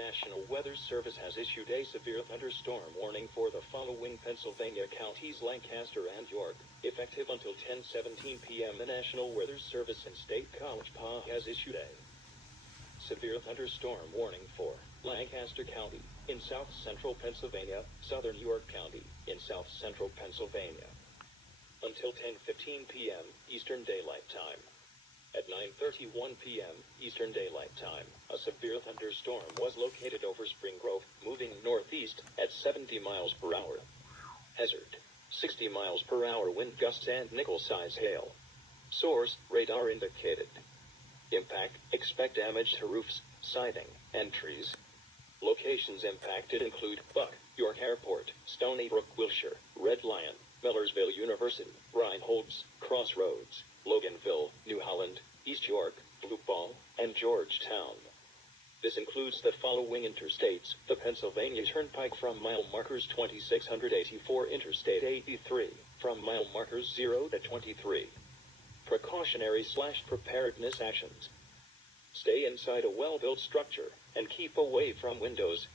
National Weather Service has issued a severe thunderstorm warning for the following Pennsylvania counties: Lancaster and York. Effective until 10:17 p.m. The National Weather Service in State College Park has issued a severe thunderstorm warning for Lancaster County in south-central Pennsylvania, southern York County in south-central Pennsylvania, until 10:15 p.m. Eastern Daylight Time. At 9:31 p.m. Eastern Daylight Time, a severe thunderstorm was located over Spring Grove, moving northeast at 70 miles per hour. Hazard: 60 miles per hour wind gusts and nickel-size hail. Source: radar indicated. Impact: expect damage to roofs, siding, and trees. Locations impacted include Buck, York Airport, Stony Brook, Wilshire, Red Lion, Millersville University, Reinholds, Crossroads, Loganville, New Holland, East York, Blue Ball, and Georgetown. This includes the following interstates: the Pennsylvania Turnpike from mile markers 2684, Interstate 83 from mile markers 0 to 23. Precautionary/preparedness actions: stay inside a well-built structure and keep away from windows,